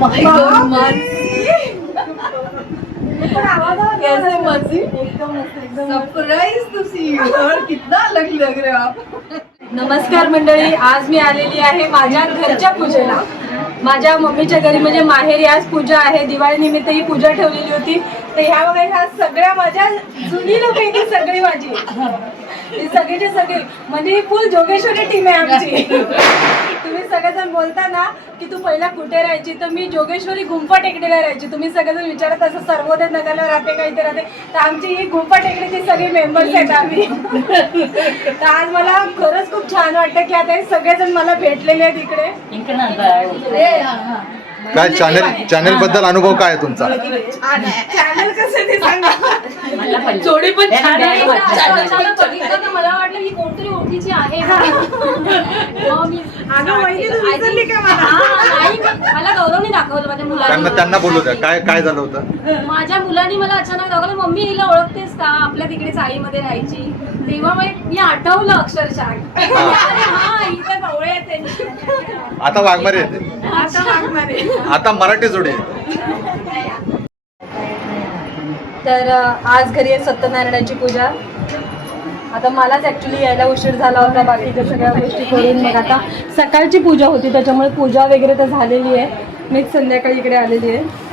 माय कैसे मर्जी सरप्राईज तुझी और कितना अलग लग रहे हो आप नमस्कार मंडळी आज मी आलेली आहे माझ्या घरच्या पूजेला. माझ्या मम्मीच्या घरी म्हणजे माहेरी आज पूजा आहे. दिवाळी निमित्त ही पूजा ठेवलेली होती. तर ह्या बघा ह्या सगळ्या माझ्या जुनी लोक ही सगळी माझी. सगळीची सगळी. म्हणजे ही फुल जोगेश्वरी टीम आहे आमची. सगळेजण बोलता ना की तू पहिला कुठे राहायची? तर मी जोगेश्वरी गुंफा टेकडीला राहायची. तुम्ही सगळेजण विचारत असं सर्वोदय नगरला राहते का इथे राहते? तर आमची ही गुंफा टेकडीची सगळी मेंबर्स आहेत आम्ही. तर आज मला खरंच खूप छान वाटतं की आता हे सगळेजण मला भेटलेले आहेत इकडे. काय चॅनल चॅनलबद्दल अनुभव काय आहे तुमचा? चॅनल कसं ते सांगा. जोडी पण छान आहे. मला वाटलं ही कोणतरी ओळखीची आहे. मग मी- अगं वहिनी तू विसरली का मला? नाही, मला गौरवने दाखवलं माझ्या त्यांना मुलांनी त्यांना बोलू द्या. काय काय झालं होतं? माझ्या मुलांनी मला अचानक दाखवलं मम्मी हिला ओळखतेस का? आपल्या तिकडे चाळीमध्ये राहायची. तेव्हा मग मी आठवलं अक्षरशः. अरे हा ही तर गवळे आहेत त्यांची. आता वाघमारे येते. आता मराठी जोडी येते. तर आज घरी आहे सत्यनारायणाची पूजा. आता मलाच ऍक्च्युली यायला उशीर झाला होता बाकीच्या सगळ्या गोष्टी करून. मग आता सकाळची पूजा होती त्याच्यामुळे पूजा वगैरे तर झालेली आहे. मीच संध्याकाळी इकडे आलेली आहे.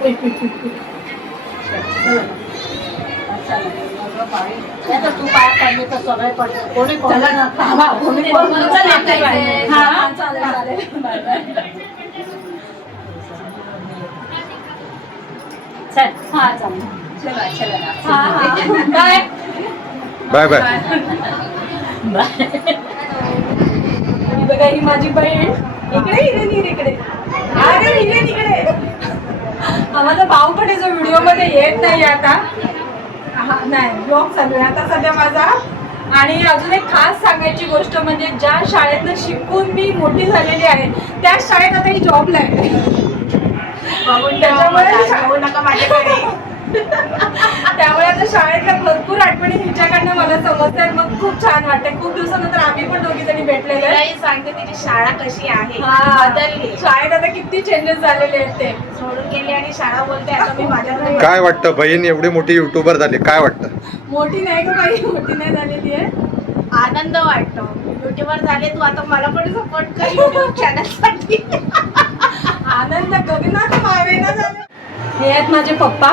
तू पाय तर सगळे पडले कोणी कोणी हा, चालेल, चालेल. चल हा चालेल हा हा बाय बाय बाय ही बघा ही माझी बहीण इकडे हिरेन हिरे इकडे अरे हिरेन इकडे हा माझा भाऊ पण जो व्हिडिओमध्ये येत नाही आता नाही ब्लॉग चालू आहे. आता सध्या माझा आणि अजून एक खास सांगायची गोष्ट म्हणजे ज्या शाळेतनं शिकून मी मोठी झालेली आहे त्या शाळेत आता ही जॉबला आहे. त्याच्यामुळे नका माझ्याकडे. त्यामुळे आता शाळेतल्या भरपूर आठवणी हिच्याकडनं मला समजतात मग खूप छान वाटते खूप दिवसानंतर आम्ही पण दोघी जणी भेटलेले आहे. तुलाही सांगते तिची शाळा कशी आहे हा. बदलली. शाळेत आता किती चेंजेस झालेले आहेत ते. सोडून गेली आणि शाळा बोलते आता मी माझ्याकडे काय वाटतं बहीण एवढी मोठी युट्यूबर झाली काय वाटतं? मोठी नाही का काही मोठी नाही झालेली आहे. आनंद वाटतो. युट्यूबर झाले तू आता मला पण सपोर्ट कर युट्यूब चॅनलसाठी आनंद गगनात हे आहेत माझे पप्पा.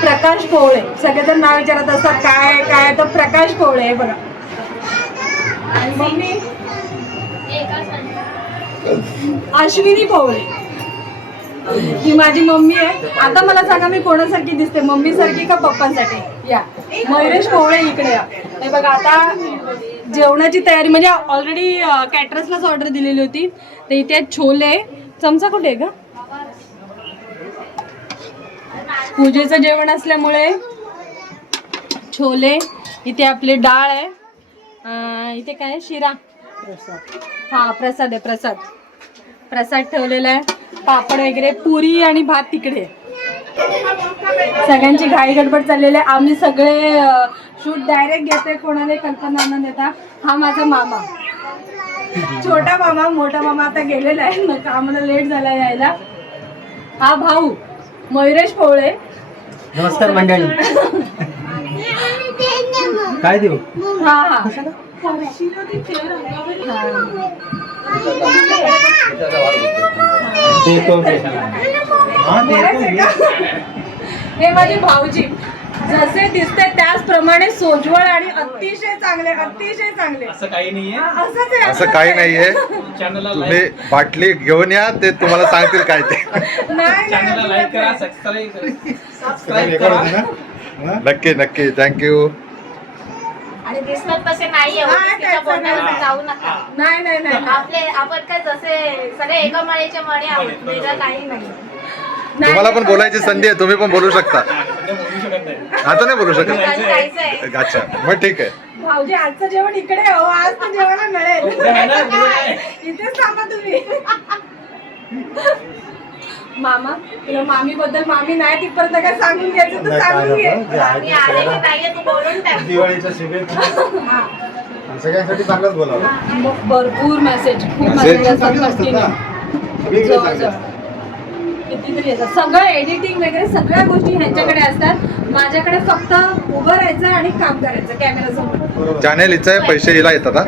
प्रकाश पोवळे सगळेजण नाव विचारत असतात काय काय तर प्रकाश पोवळे हे बघा. मम्मी? अश्विनी पोवळे ही माझी मम्मी आहे. आता मला सांगा मी कोणासारखी दिसते? मम्मी सारखी का पप्पांसाठी? या. मयुरेश पोवळे इकडे या. हे बघा आता जेवणाची तयारी म्हणजे ऑलरेडी कॅटरसलाच ऑर्डर दिलेली होती. तर इथे छोले. चमचा कुठे आहे का पूजेचं जेवण असल्यामुळे छोले इथे आपली डाळ आहे. इथे काय शिरा. हा प्रसाद आहे प्रसाद. प्रसाद ठेवलेला आहे. पापड वगैरे पुरी आणि भात तिकडे. सगळ्यांची घाई गडबड चाललेली आहे. आम्ही सगळे शूट डायरेक्ट घेतोय. कोणाला कल्पना न देता. हा माझा मामा. छोटा मामा मोठा मामा आता गेलेला आहे. मग आम्हाला लेट झाला यायला. हा भाऊ मयुरेश पोवळे नमस्कार मंडळी. काय देऊ? हा माझे भाऊजी. जसे दिसते त्याचप्रमाणे सोजवळ आणि अतिशय चांगले अतिशय चांगले. असं काही नाहीये. असंच आहे असं काही नाहीये. चॅनलला तुम्ही बाटली घेऊन या ते तुम्हाला सांगतील काय ते. नाही, चॅनलला नाही. लाईक करा. सबस्क्राईब सबस्क्राईब करा. नक्की नक्की. थँक्यू आणि दिसत तसे नाही हा, तिच्या त्याचं बोलण्यावर नाही. जाऊ नका. नाही नाही नाही. आपले आपण काय जसे सगळे एका माळेचे मळे आहोत वेगळं काही नाही. तुम्हाला पण बोलायची संधी आहे तुम्ही पण बोलू शकता आता नाही बोलू शकत. अच्छा मग ठीक आहे. भाऊजी आजचं जेवण इकडे आहे, हो आज तर जेवायला मिळेल. आहे. इथेच थांबा तुम्ही. मामा तुला मामी बद्दल मामी नाही तिथपर्यंत काय सांगून घ्यायचं तर सांगून घे. मी आले की नाहीये तू बोलून टाक. दिवाळीच्या शुभेच्छा. सगळ्यांसाठी चांगलंच बोलावं. भरपूर मेसेज खूप मेसेज असतात चांगले असतात कंटिन्यू ना. जवळजवळ कितीतरी असतात. सगळं एडिटिंग वगैरे सगळ्या गोष्टी ह्यांच्याकडे असतात. माझ्याकडे फक्त उभं राहायचं आणि काम करायचं कॅमेरा समोर. चॅनेल हिचं पैसे हिला येतात हा.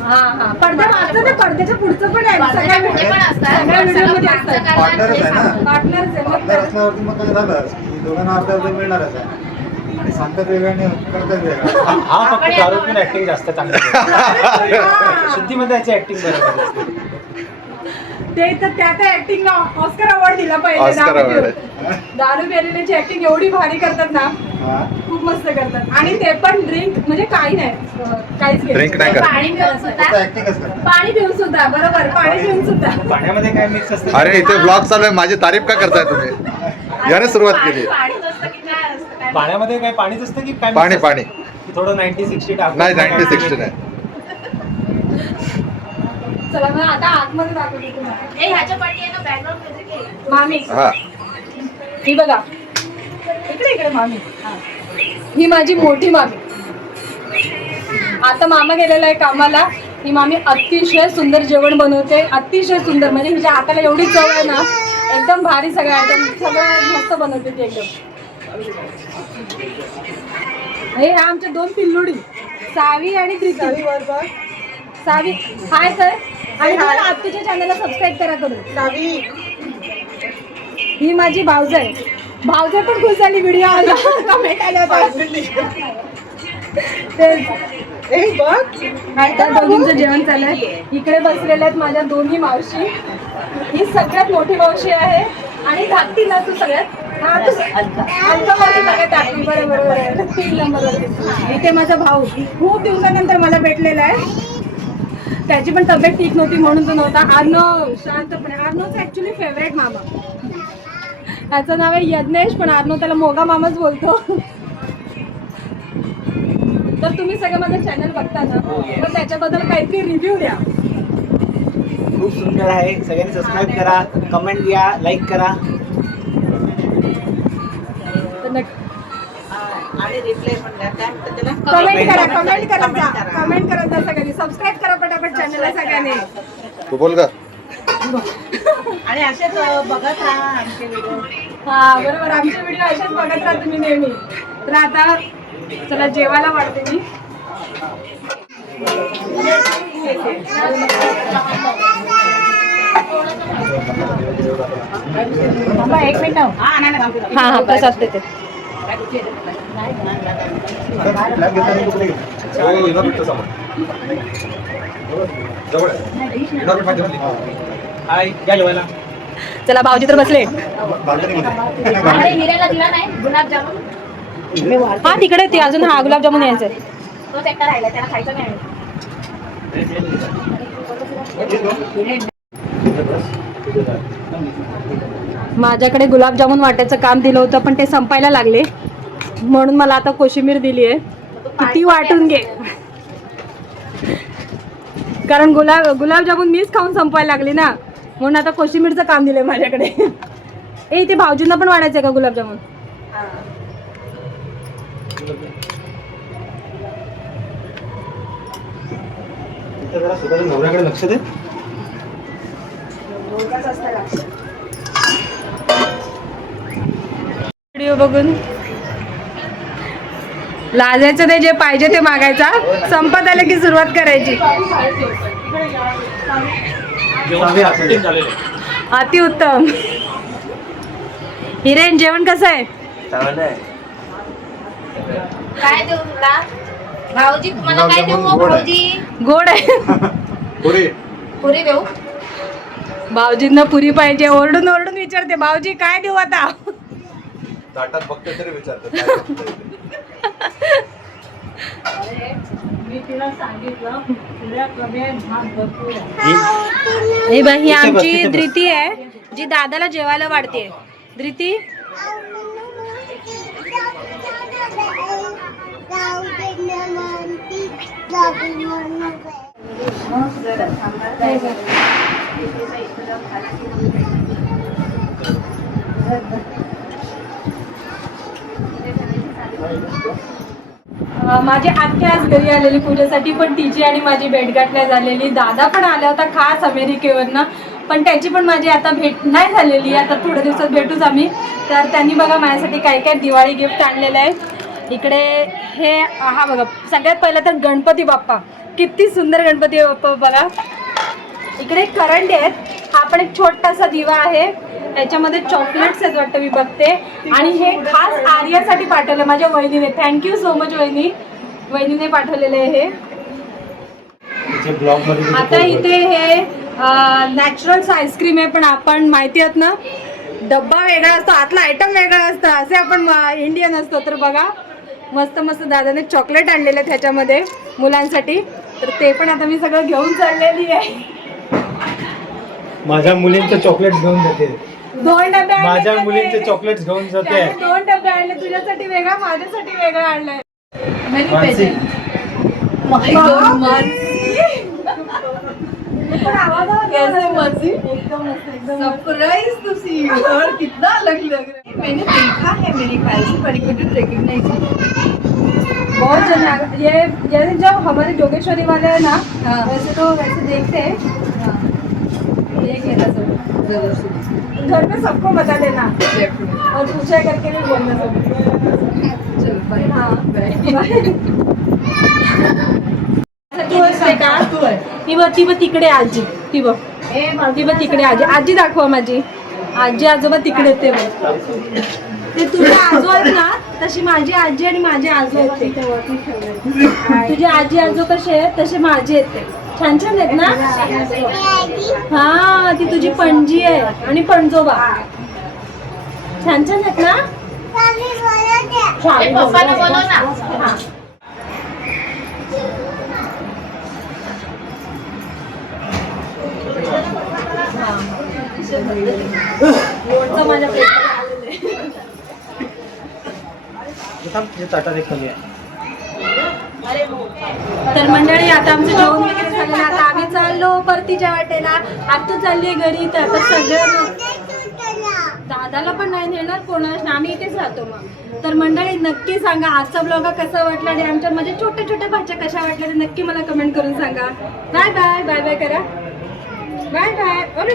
हा हा पडद्या मागचं ते पडद्याच्या पुढचं पण आहे. सगळ्या असतात. सगळ्या व्हिडिओमध्ये मागचं असतात. कलाकार पार्टनरच आहे ना. पार्टनर? असल्यावरती मग काय झालं? की दोघांना अर्धा अर्धा मिळणारच आहे. आणि सांगतात वेगळं आणि करतात वेगळं. हा फक्त दारू पिऊन ऍक्टिंग जास्त चांगली करतो. शुद्धीमध्ये याची ऍक्टिंग बरोबर असते. ते तर त्या त्या ऍक्टिंगला ऑस्कर अवॉर्ड दिला पाहिजे ऑस्कर दारू award. पिऊन. दारू प्यालेल्याची ऍक्टिंग एवढी भारी करतात ना हा. खूप मस्त करतात. आणि ते पण ड्रिंक म्हणजे काही नाही अं, काहीच घेत Drink नाही करत. पाणी पिऊन सुद्धा. फक्त ऍक्टिंगच करतात. पाणी पिऊन सुद्धा बरोबर पाणी पिऊन सुद्धा. पाण्यामध्ये काय मिक्स असतं? अरे इथे ब्लॉग चालू आहे. माझी तारीफ का करताय तुम्ही? याने सुरुवात केली. पाण्यामध्ये काय पाणीच असतं की काय पाणी? पाणी. की थोडं नाईन्टी सिक्स्टी टाक नाही नाईन्टी सिक्स्टी नाही. चला मग आता आतमध्ये दाखवते तुम्हाला. ए, ह्याच्या पाठी आहे ना बॅकग्राऊंड म्युझिक आहे. मामी. हा. ही बघा. इकडे इकडे मामी. ही माझी मोठी मामी. आता मामा गेलेला आहे कामाला. ही मामी अतिशय सुंदर जेवण बनवते. अतिशय सुंदर. म्हणजे हिच्या हाताला एवढी चव आहे ना एकदम भारी सगळं एकदम सगळं मस्त बनवते ती एकदम. हे आमच्या दोन पिल्लुडी. सावी आणि प्रीती. सावी हाय सर आणि आत्तीच्या चॅनलला सबस्क्राईब करा करून ही माझी भावज आहे भावजे पण खुश झाली व्हिडिओ आला. कमेंट दोघींचं जेवण चाललंय. इकडे बसलेल्या आहेत माझ्या दोन्ही मावशी. ही सगळ्यात मोठी मावशी आहे. आणि धाकटी ना तू सगळ्यात. इथे माझा भाऊ खूप दिवसानंतर मला भेटलेला आहे. त्याची पण तब्येत ठीक नव्हती म्हणून तो नव्हता. आर्नो शांतपणे. आर्नोचा ऍक्च्युली फेवरेट मामा. त्याचं नाव आहे यज्ञेश पण आर्नो त्याला मोगा मामाच बोलतो. तर तुम्ही सगळं माझं चॅनल बघता ना तर त्याच्याबद्दल काहीतरी रिव्ह्यू द्या. खूप सुंदर आहे. सगळ्यांनी सबस्क्राईब करा कमेंट द्या लाईक करा. आणि रिप्लाय पण द्या काय म्हणतात त्याला? कमेंट करा कमेंट करत जा. कमेंट करत जा सगळ्यांनी. सबस्क्राईब करा पटापट चॅनलला सगळ्यांनी. तू बोल का आणि असेच बघत राहा आमचे व्हिडिओ हा बरोबर. आमचे व्हिडिओ असेच बघत राहा तुम्ही नेहमी. तर आता चला जेवायला वाढते मी. एक मिनिट हा हा हा प्रसाद देते. चला भाऊजी तर बसले. हा तिकडे ते अजून हा गुलाबजामुन त्याला खायचं नाही. माझ्याकडे गुलाबजामुन वाटायचं काम दिलं होतं पण ते संपायला लागले. म्हणून मला आता कोशिंबीर दिली आहे. किती वाटून घे. कारण गुलाब गुलाबजामुन मीच खाऊन संपायला लागली ना. म्हणून आता कोशिंबीरचं काम दिलंय माझ्याकडे. ए ते भाऊजींना पण वाढायचंय का गुलाबजामुन? लक्ष दे. व्हिडिओ बघून. लाजायचं नाही जे पाहिजे ते मागायचा. संपत आलं की सुरुवात करायची. आहे. अतिउत्तम हिरेन जेवण कसं आहे? काय देऊ तुला? भाऊजी तुम्हाला काय देऊ? मग गोड आहे. भाऊजी. गोड आहे. पुरी. पुरी देऊ? भाऊजींना पुरी पाहिजे. ओरडून ओरडून विचारते भाऊजी काय देऊ आता? ताटात बघते तरी. हे? बाई ही आमची धृती आहे जी दादाला जेवायला वाढते. धृती? माझी आत्या आज घरी आलेली पूजेसाठी पण तिची आणि माझी भेटगाठ नाही झालेली. दादा पण आला होता खास अमेरिकेवरनं पण त्याची पण माझी आता भेट नाही झालेली आता थोड्या दिवसात भेटूच आम्ही. तर त्यांनी बघा माझ्यासाठी काय काय दिवाळी गिफ्ट आणलेलं आहे. इकडे हे हा बघा सगळ्यात पहिलं तर गणपती बाप्पा. किती सुंदर गणपती बाप्पा बघा. इकडे करंट आहेत. हा पण एक छोटासा दिवा आहे. याच्यामध्ये चॉकलेट्स आहेत वाटतं मी बघते. आणि हे खास आर्यासाठी पाठवलं माझ्या वहिनीने. थँक्यू सो मच वहिनी. वहिनीने पाठवलेलं आहे हे. आता इथे हे नॅचरल्स आईस्क्रीम आहे पण आपण माहिती आहेत ना डब्बा वेगळा असतो आतला आयटम वेगळा असतं असे आपण इंडियन असतो तर बघा. मस्त मस्त दादाने चॉकलेट आणलेले आहेत ह्याच्यामध्ये मुलांसाठी. तर ते पण आता मी सगळं घेऊन चाललेली आहे. माझ्या मुलींचे चॉकलेट घेऊन जाते दोन डबे आणले माझ्या त्याने. मुलींचे चॉकलेट्स घेऊन जाते त्याने दोन डबे आणले तुझ्यासाठी वेगळा माझ्यासाठी वेगळा आणलाय. मानसी, पण कैसे मर्जी? एकदम मस्त एकदम मस्त. सरप्राइज टू सी यू और कितना अलग लग रहा है। मैंने देखा है मेरे से पर कुछ रिकॉग्नाइज बहुत जन ये जैसे जब हमारे जोगेश्वरी वाले हैं ना हाँ। वैसे तो वैसे देखते हैं। घर पे सबको बता देना. और पूछा करके भी बोलना सब. हाँ ती बघ ती बघ तिकडे आजी. ती बघ. ती बघ तिकडे आजी. आजी दाखवा माझी. आजी आजोबा तिकडे ते बघ. ते तुझे आजो आहेत ना तशी माझी आजी आणि माझे आजो आहेत ते. तुझे आजी आजो कसे आहेत तसे माझे आहेत ते. छान छान आहेत ना? हा ती तुझी पणजी आहे आणि पणजोबा. छान छान आहेत ना. हा. माझ्या एक कमी आहे. तर मंडळी आता आमचं जेवण वगैरे झालेलं आता आम्ही चाललो परतीच्या वाटेला. आता चालली घरी तर आता सगळं दादाला पण नाही नेणार कोणाच आम्ही इथेच राहतो मग. तर मंडळी नक्की सांगा आजचा ब्लॉग कसा वाटला आणि आमच्या माझ्या छोट्या छोट्या भाज्या कशा वाटल्या ते नक्की मला कमेंट करून सांगा. बाय बाय बाय बाय करा. Bye bye. अरे